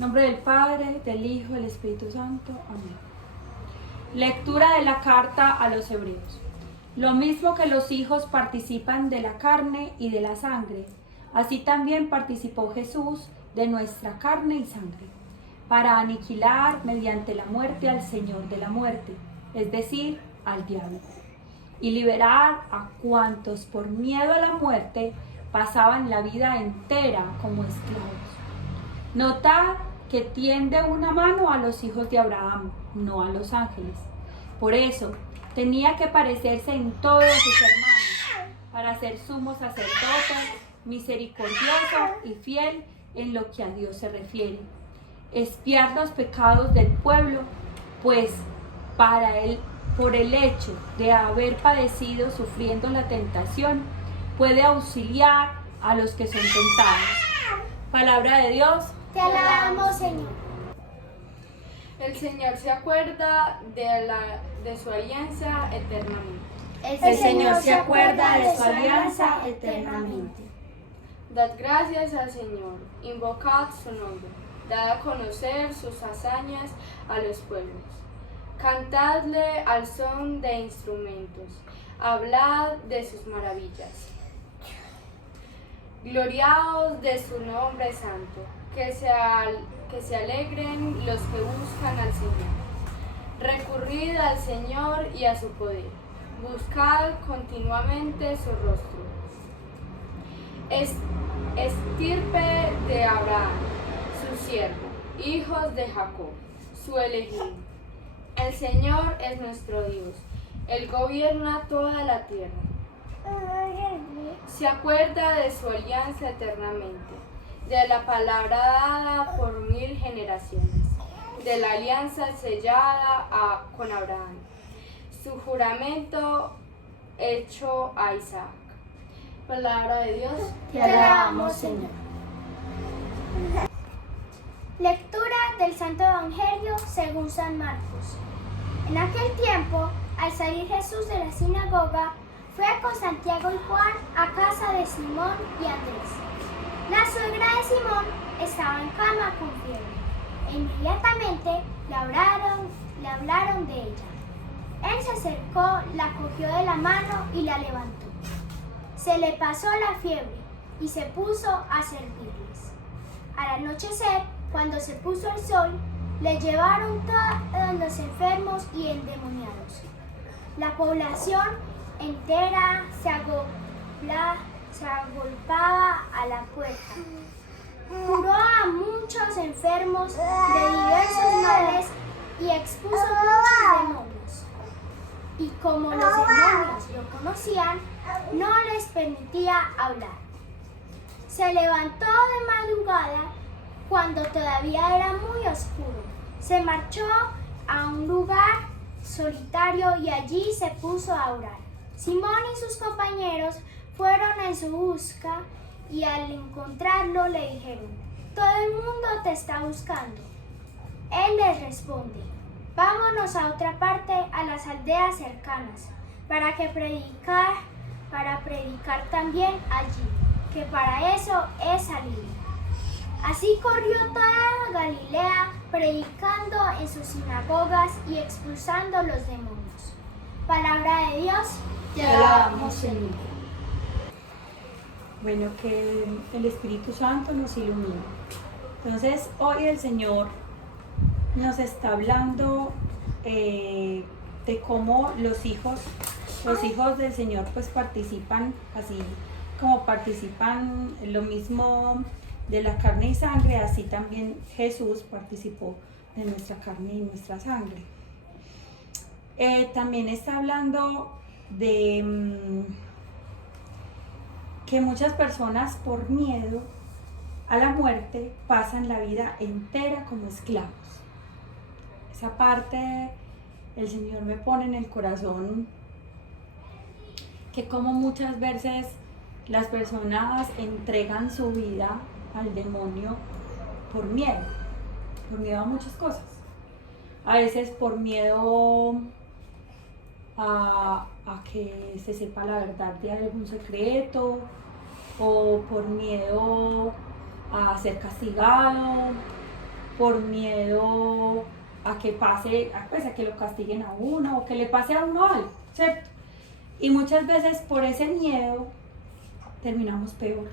En nombre del Padre, del Hijo, del Espíritu Santo. Amén. Lectura de la carta a los Hebreos. Lo mismo que los hijos participan de la carne y de la sangre, así también participó Jesús de nuestra carne y sangre, para aniquilar mediante la muerte al Señor de la muerte, es decir, al diablo, y liberar a cuantos por miedo a la muerte pasaban la vida entera como esclavos. Notad que tiende una mano a los hijos de Abraham, no a los ángeles. Por eso, tenía que parecerse en todos sus hermanos, para ser sumo sacerdote, misericordioso y fiel en lo que a Dios se refiere. Expiar los pecados del pueblo, pues por el hecho de haber padecido sufriendo la tentación, puede auxiliar a los que son tentados. Palabra de Dios. Te alabamos, Señor. El Señor se acuerda de su alianza eternamente. El Señor se acuerda de su alianza eternamente. Dad gracias al Señor, invocad su nombre, dad a conocer sus hazañas a los pueblos. Cantadle al son de instrumentos, hablad de sus maravillas. Gloriaos de su nombre santo, que se alegren los que buscan al Señor. Recurrid al Señor y a su poder, buscad continuamente su rostro. Estirpe de Abraham, su siervo, hijos de Jacob, su elegido. El Señor es nuestro Dios, Él gobierna toda la tierra. Se acuerda de su alianza eternamente, de la palabra dada por 1000 generaciones, de la alianza sellada con Abraham, su juramento hecho a Isaac. Palabra de Dios. Te alabamos, Señor. Lectura del Santo Evangelio según San Marcos. En aquel tiempo, al salir Jesús de la sinagoga, fue con Santiago y Juan a casa de Simón y Andrés. La suegra de Simón estaba en cama con fiebre, e inmediatamente le hablaron de ella. Él se acercó, la cogió de la mano y la levantó. Se le pasó la fiebre y se puso a servirles. Al anochecer, cuando se puso el sol, le llevaron todos los enfermos y endemoniados. La población entera se agolpaba a la puerta. Curó a muchos enfermos de diversos males y expuso muchos demonios. Y como los demonios lo conocían, no les permitía hablar. Se levantó de madrugada cuando todavía era muy oscuro. Se marchó a un lugar solitario y allí se puso a orar. Simón y sus compañeros fueron en su busca y al encontrarlo le dijeron: todo el mundo te está buscando. Él les responde: vámonos a otra parte, a las aldeas cercanas, para predicar también allí, que para eso he salido. Así corrió toda Galilea, predicando en sus sinagogas y expulsando los demonios. Palabra de Dios. Te alabamos, Señor. Bueno, que el Espíritu Santo nos ilumine. Entonces, hoy el Señor nos está hablando de cómo los hijos del Señor pues participan, así como participan lo mismo de la carne y sangre, así también Jesús participó de nuestra carne y nuestra sangre. También está hablando de que muchas personas por miedo a la muerte pasan la vida entera como esclavos. Esa parte el Señor me pone en el corazón, que como muchas veces las personas entregan su vida al demonio por miedo a muchas cosas. A veces por miedo a que se sepa la verdad de algún secreto, o por miedo a ser castigado, por miedo a que pase, pues a que lo castiguen a uno o que le pase a uno algo, ¿cierto? Y muchas veces por ese miedo terminamos peor,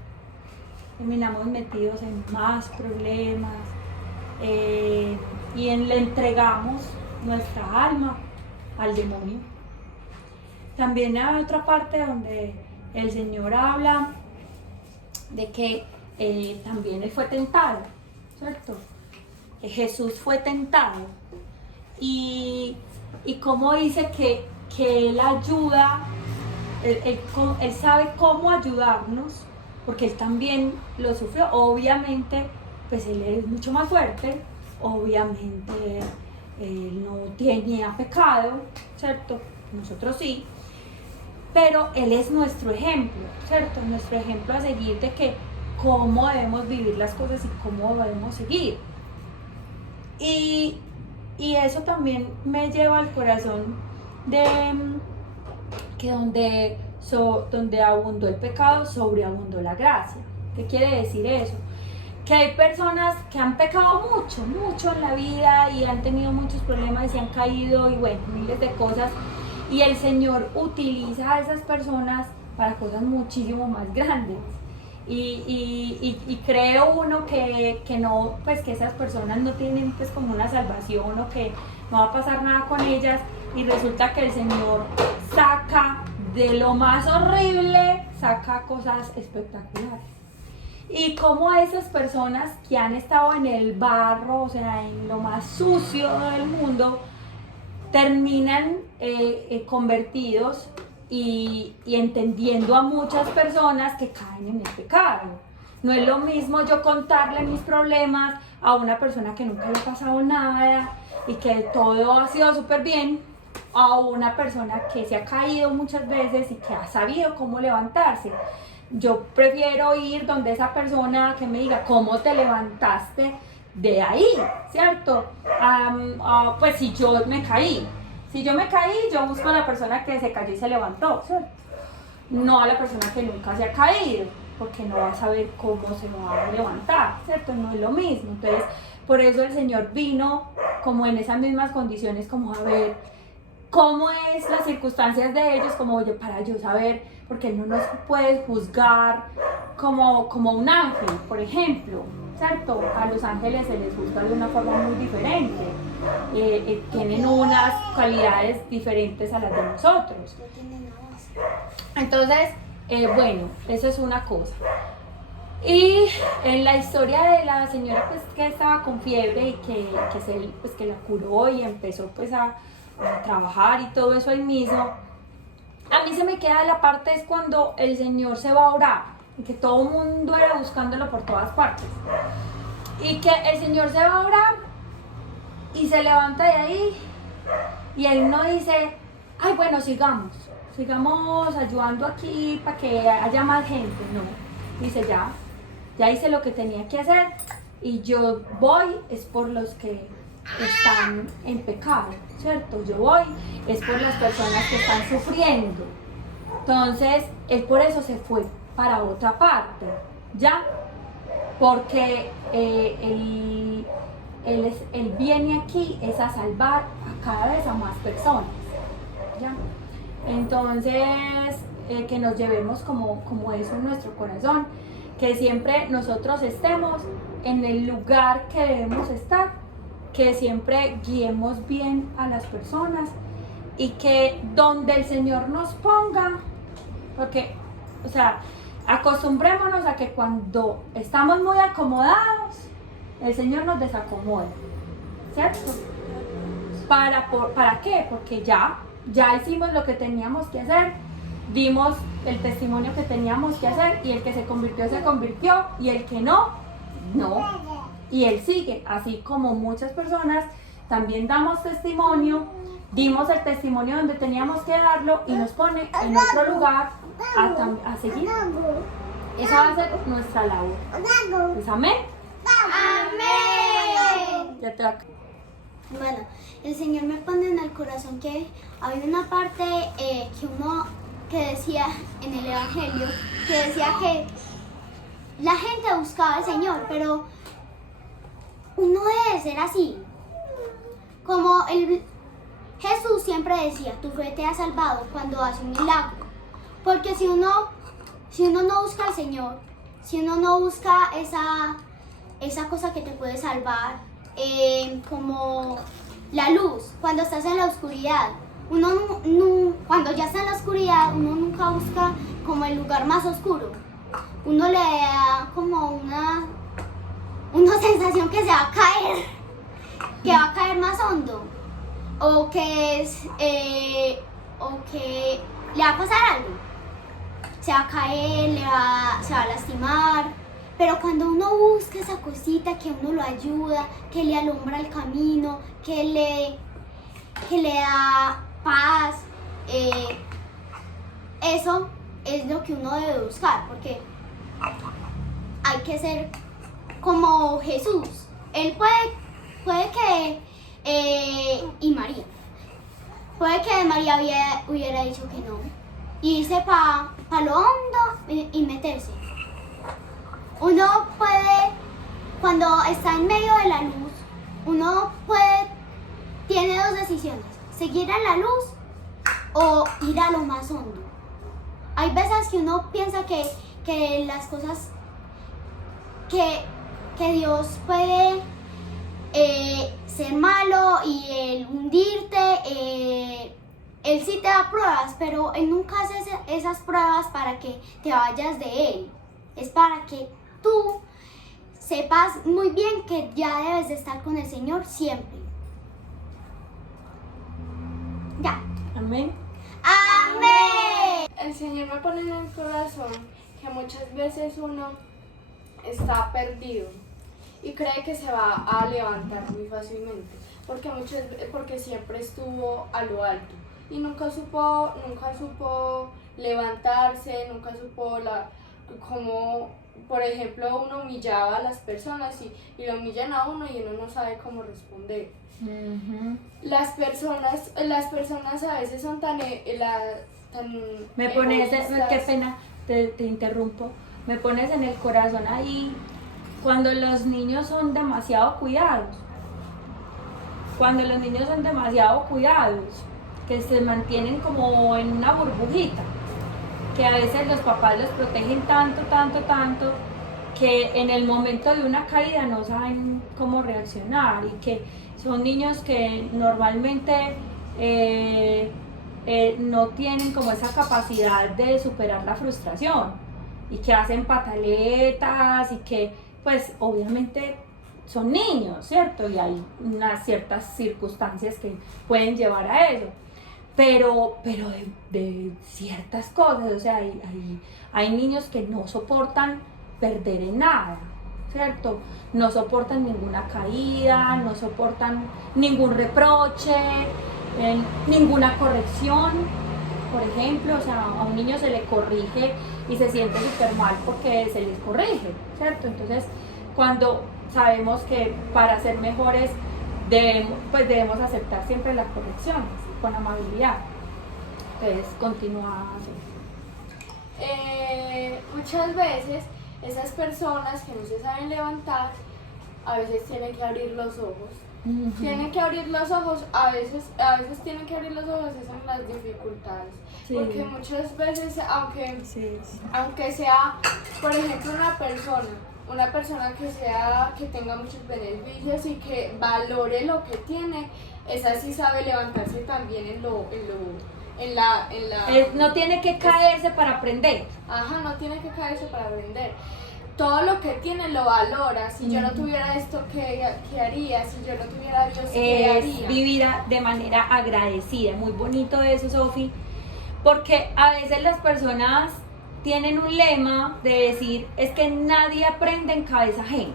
terminamos metidos en más problemas y le entregamos nuestra alma al demonio. También hay otra parte donde el Señor habla de que también Él fue tentado, ¿cierto? Jesús fue tentado y cómo dice que Él ayuda, él sabe cómo ayudarnos, porque Él también lo sufrió. Obviamente, pues Él es mucho más fuerte, obviamente Él no tenía pecado, ¿cierto? Nosotros sí, pero Él es nuestro ejemplo, ¿cierto? Nuestro ejemplo a seguir de que cómo debemos vivir las cosas y cómo debemos seguir. Y eso también me lleva al corazón de que donde abundó el pecado, sobreabundó la gracia. ¿Qué quiere decir eso? Que hay personas que han pecado mucho en la vida y han tenido muchos problemas y se han caído y bueno, miles de cosas. Y el Señor utiliza a esas personas para cosas muchísimo más grandes. Y creo uno que no, pues que esas personas no tienen pues como una salvación o que no va a pasar nada con ellas, y resulta que el Señor saca de lo más horrible, saca cosas espectaculares. Y como esas personas que han estado en el barro, o sea, en lo más sucio del mundo, terminan convertidos y entendiendo a muchas personas que caen en el pecado. No es lo mismo yo contarle mis problemas a una persona que nunca le ha pasado nada y que todo ha sido súper bien, a una persona que se ha caído muchas veces y que ha sabido cómo levantarse. Yo prefiero ir donde esa persona que me diga cómo te levantaste de ahí, ¿cierto? Pues si yo me caí, yo busco a la persona que se cayó y se levantó, ¿cierto? No a la persona que nunca se ha caído, porque no va a saber cómo se va a levantar, ¿cierto? No es lo mismo. Entonces, por eso el Señor vino como en esas mismas condiciones, como a ver cómo es las circunstancias de ellos, como oye, para yo saber, porque Él no nos puede juzgar como un ángel, por ejemplo, ¿cierto? A los ángeles se les juzga de una forma muy diferente, tienen unas cualidades diferentes a las de nosotros. Entonces, bueno, eso es una cosa. Y en la historia de la señora pues, que estaba con fiebre y que la curó y empezó pues a trabajar y todo eso ahí mismo, a mí se me queda la parte es cuando el Señor se va a orar y que todo el mundo era buscándolo por todas partes y que el Señor se va a orar y se levanta de ahí y Él no dice, ay bueno, sigamos ayudando aquí para que haya más gente, no, dice ya hice lo que tenía que hacer y yo voy es por los que están en pecado, ¿cierto? Yo voy es por las personas que están sufriendo. Entonces, Él por eso se fue para otra parte, ¿ya? Porque Él viene aquí es a salvar a cada vez a más personas, ¿ya? Entonces, que nos llevemos como eso en nuestro corazón, que siempre nosotros estemos en el lugar que debemos estar, que siempre guiemos bien a las personas y que donde el Señor nos ponga, porque, o sea, acostumbrémonos a que cuando estamos muy acomodados, el Señor nos desacomoda, ¿cierto? ¿Para qué? Porque ya hicimos lo que teníamos que hacer, dimos el testimonio que teníamos que hacer y el que se convirtió y el que no. Y Él sigue, así como muchas personas también damos testimonio, dimos el testimonio donde teníamos que darlo y nos pone en otro lugar a seguir. Esa va a ser nuestra labor. Pues, amén. Amén. Ya te va. Bueno, el Señor me pone en el corazón que había una parte que decía en el Evangelio, que decía que la gente buscaba al Señor, pero uno debe ser así. Como Jesús siempre decía, tu fe te ha salvado cuando hace un milagro. Porque si uno no busca al Señor, si uno no busca esa cosa que te puede salvar, como la luz, cuando estás en la oscuridad, cuando ya está en la oscuridad, uno nunca busca como el lugar más oscuro. Uno le da como una sensación que se va a caer, que va a caer más hondo, o que le va a pasar algo, se va a caer, se va a lastimar. Pero cuando uno busca esa cosita que a uno lo ayuda, que le alumbra el camino, que le da paz, eso es lo que uno debe buscar, porque hay que ser como Jesús. Él puede que, y María, puede que María hubiera dicho que no, y irse para lo hondo y meterse. Uno puede, cuando está en medio de la luz, tiene dos decisiones: seguir a la luz o ir a lo más hondo. Hay veces que uno piensa que las cosas, que Dios puede ser malo y el hundirte, Él sí te da pruebas, pero Él nunca hace esas pruebas para que te vayas de Él. Es para que tú sepas muy bien que ya debes de estar con el Señor siempre. Ya. Amén. Amén. El Señor me pone en el corazón que muchas veces uno está perdido y cree que se va a levantar muy fácilmente, porque siempre estuvo a lo alto y nunca supo levantarse, nunca supo como, por ejemplo, uno humillaba a las personas y lo humillan a uno y uno no sabe cómo responder. Uh-huh. Las personas a veces son tan Me pones, egoístas. qué pena, te interrumpo. Me pones en el corazón ahí cuando los niños son demasiado cuidados. Cuando los niños son demasiado cuidados, que se mantienen como en una burbujita, que a veces los papás los protegen tanto, que en el momento de una caída no saben cómo reaccionar, y que son niños que normalmente no tienen como esa capacidad de superar la frustración, y que hacen pataletas, y que pues obviamente son niños, ¿cierto? Y hay unas ciertas circunstancias que pueden llevar a eso. Pero de ciertas cosas, o sea, hay niños que no soportan perder en nada, ¿cierto? No soportan ninguna caída, no soportan ningún reproche, ninguna corrección, por ejemplo. O sea, a un niño se le corrige y se siente súper mal porque se les corrige, ¿cierto? Entonces, cuando sabemos que para ser mejores debemos aceptar siempre las correcciones con amabilidad. Entonces, continúa. Muchas veces esas personas que no se saben levantar, a veces tienen que abrir los ojos. Uh-huh. Tienen que abrir los ojos, a veces tienen que abrir los ojos, esas son las dificultades. Sí. Porque muchas veces, aunque sea, por ejemplo, una persona que tenga muchos beneficios y que valore lo que tiene, esa sí sabe levantarse también no tiene que caerse para aprender. Ajá, no tiene que caerse para aprender. Todo lo que tiene lo valora. Si yo no tuviera esto, ¿qué haría? Si yo no tuviera a Dios, ¿qué haría? Vivir de manera agradecida. Muy bonito eso, Sofi, porque a veces las personas tienen un lema de decir, es que nadie aprende en cabeza ajena,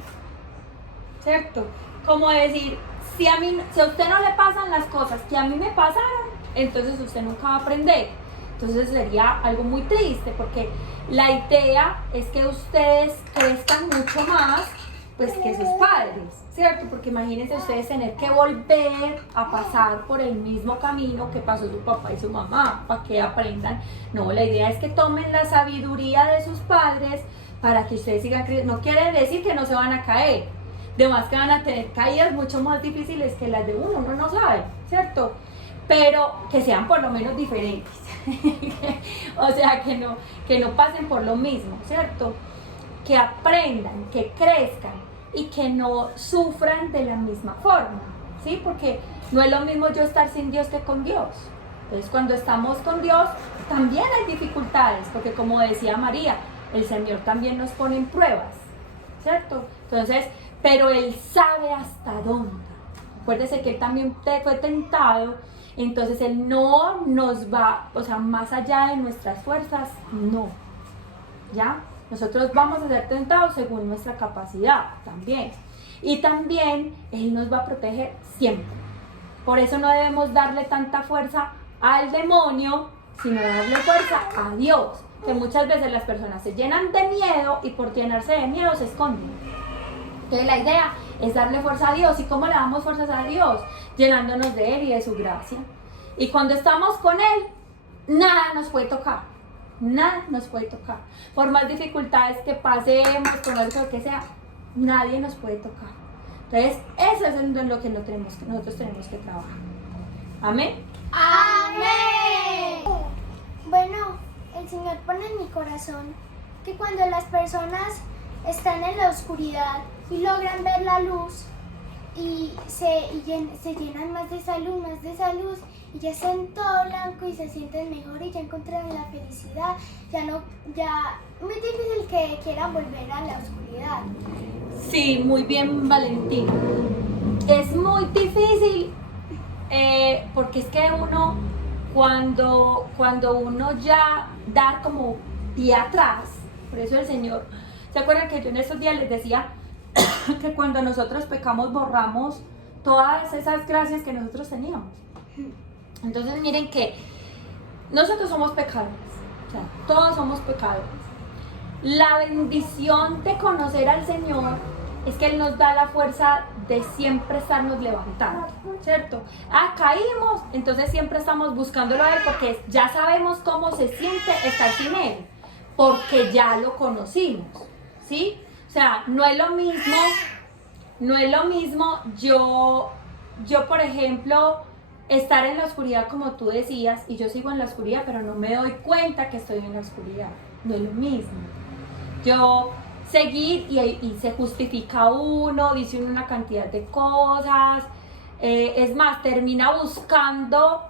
¿cierto? Como decir, si a usted no le pasan las cosas que a mí me pasaron, entonces usted nunca va a aprender. Entonces sería algo muy triste, porque la idea es que ustedes crezcan mucho más pues que sus padres, ¿cierto? Porque imagínense ustedes tener que volver a pasar por el mismo camino que pasó su papá y su mamá para que aprendan. No, la idea es que tomen la sabiduría de sus padres para que ustedes sigan creciendo. No quiere decir que no se van a caer, demás que van a tener caídas mucho más difíciles que las de uno no sabe, ¿cierto? Pero que sean por lo menos diferentes, o sea, que no pasen por lo mismo, ¿cierto? Que aprendan, que crezcan y que no sufran de la misma forma, ¿sí? Porque no es lo mismo yo estar sin Dios que con Dios. Entonces, cuando estamos con Dios, también hay dificultades, porque como decía María, el Señor también nos pone en pruebas, ¿cierto? Entonces, pero Él sabe hasta dónde. Acuérdese que Él también fue tentado, entonces Él no nos va, o sea, más allá de nuestras fuerzas, no, ¿ya? Nosotros vamos a ser tentados según nuestra capacidad también. Y también Él nos va a proteger siempre. Por eso no debemos darle tanta fuerza al demonio, sino darle fuerza a Dios. Que muchas veces las personas se llenan de miedo y por llenarse de miedo se esconden. Entonces la idea es darle fuerza a Dios. ¿Y cómo le damos fuerzas a Dios? Llenándonos de Él y de su gracia. Y cuando estamos con Él, nada nos puede tocar. Nada nos puede tocar. Por más dificultades que pasemos, por más lo que sea, nadie nos puede tocar. Entonces, eso es en lo que nosotros tenemos que trabajar. Amén. ¡Amén! Bueno, el Señor pone en mi corazón que cuando las personas están en la oscuridad y logran ver la luz y se llenan más de esa luz y ya están todo blanco y se sienten mejor y ya encontraron la felicidad, ya muy difícil que quieran volver a la oscuridad. Sí, muy bien, Valentina. Es muy difícil porque es que uno, cuando uno ya da como pie atrás, por eso el Señor, ¿se acuerdan que yo en esos días les decía que cuando nosotros pecamos borramos todas esas gracias que nosotros teníamos? Entonces miren que nosotros somos pecadores, o sea, todos somos pecadores. La bendición de conocer al Señor es que Él nos da la fuerza de siempre estarnos levantando, ¿cierto? Caímos, entonces siempre estamos buscándolo a Él porque ya sabemos cómo se siente estar sin Él, porque ya lo conocimos, ¿sí? O sea, no es lo mismo yo por ejemplo, estar en la oscuridad como tú decías, y yo sigo en la oscuridad, pero no me doy cuenta que estoy en la oscuridad, no es lo mismo. Yo seguir y se justifica uno, dice uno una cantidad de cosas, es más, termina buscando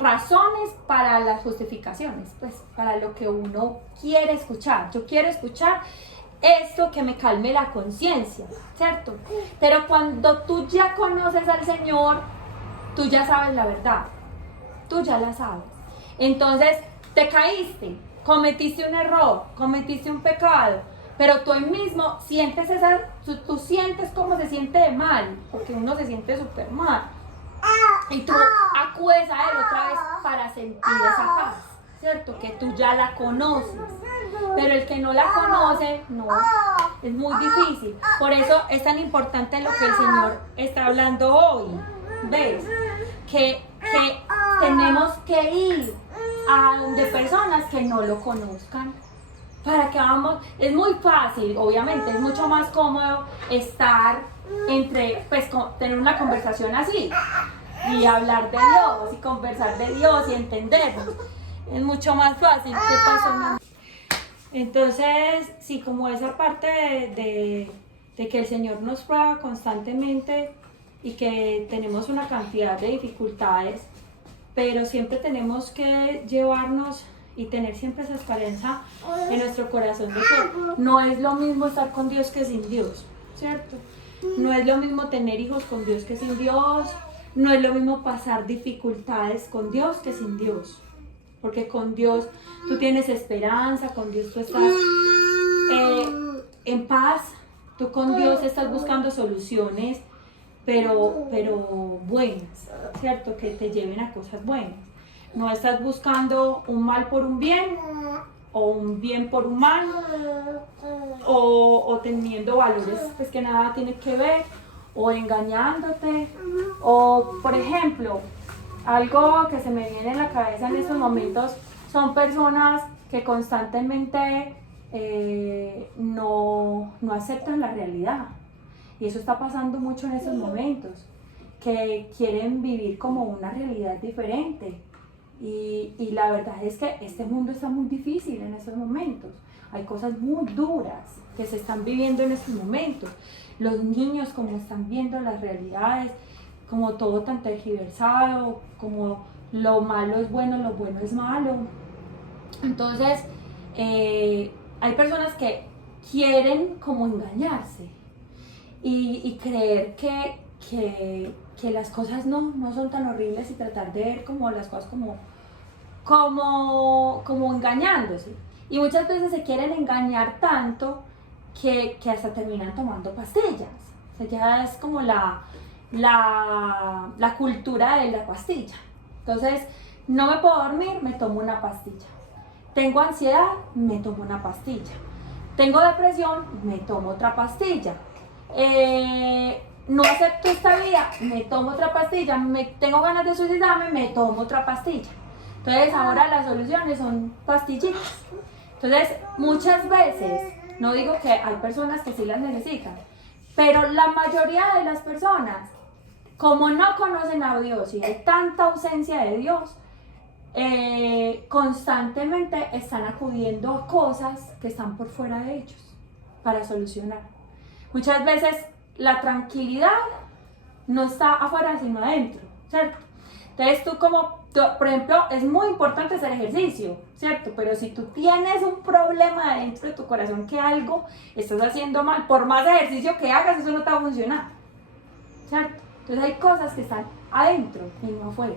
razones para las justificaciones, pues para lo que uno quiere escuchar. Yo quiero escuchar esto que me calme la conciencia, ¿cierto? Pero cuando tú ya conoces al Señor, tú ya sabes la verdad, tú ya la sabes. Entonces, te caíste, cometiste un error, cometiste un pecado, pero tú mismo sientes tú sientes cómo se siente de mal, porque uno se siente súper mal. Y tú acudes a Él otra vez para sentir esa paz, ¿cierto? Que tú ya la conoces. Pero el que no la conoce, no, es muy difícil. Por eso es tan importante lo que el Señor está hablando hoy. ¿Ves? Que tenemos que ir a donde personas que no lo conozcan. Para que vamos, es muy fácil, obviamente, es mucho más cómodo estar tener una conversación así y hablar de Dios y conversar de Dios y entendernos. Es mucho más fácil. ¿Qué pasó? Entonces, sí, como esa parte de que el Señor nos prueba constantemente y que tenemos una cantidad de dificultades, pero siempre tenemos que llevarnos y tener siempre esa esperanza en nuestro corazón de que no es lo mismo estar con Dios que sin Dios, ¿cierto? No es lo mismo tener hijos con Dios que sin Dios, no es lo mismo pasar dificultades con Dios que sin Dios, porque con Dios tú tienes esperanza, con Dios tú estás en paz, tú con Dios estás buscando soluciones, pero buenas, ¿cierto? Que te lleven a cosas buenas. No estás buscando un mal por un bien, o un bien por un mal, o teniendo valores pues, que nada tiene que ver, o engañándote, o por ejemplo, algo que se me viene en la cabeza en estos momentos son personas que constantemente no aceptan la realidad. Y eso está pasando mucho en estos momentos, que quieren vivir como una realidad diferente. Y la verdad es que este mundo está muy difícil en estos momentos. Hay cosas muy duras que se están viviendo en estos momentos. Los niños como están viendo las realidades, como todo tan tergiversado, como lo malo es bueno, lo bueno es malo. Entonces, hay personas que quieren como engañarse y creer que las cosas no son tan horribles y tratar de ver como las cosas como engañándose. Y muchas veces se quieren engañar tanto que hasta terminan tomando pastillas. O sea, ya es como la cultura de la pastilla. Entonces, no me puedo dormir, me tomo una pastilla. Tengo ansiedad, me tomo una pastilla. Tengo depresión, me tomo otra pastilla. No acepto esta vida, me tomo otra pastilla. Tengo ganas de suicidarme, me tomo otra pastilla. Entonces ahora las soluciones son pastillitas. Entonces muchas veces, no digo que hay personas que sí las necesitan, pero la mayoría de las personas, como no conocen a Dios y hay tanta ausencia de Dios, constantemente están acudiendo a cosas que están por fuera de ellos para solucionar. Muchas veces la tranquilidad no está afuera sino adentro, ¿cierto? Entonces por ejemplo, es muy importante hacer ejercicio, ¿cierto? Pero si tú tienes un problema dentro de tu corazón que algo estás haciendo mal, por más ejercicio que hagas, eso no te va a funcionar, ¿cierto? Entonces hay cosas que están adentro y no afuera,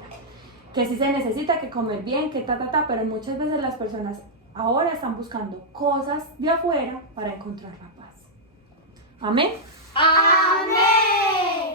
que sí se necesita que comer bien, que pero muchas veces las personas ahora están buscando cosas de afuera para encontrar la paz. Amén. ¡Amén!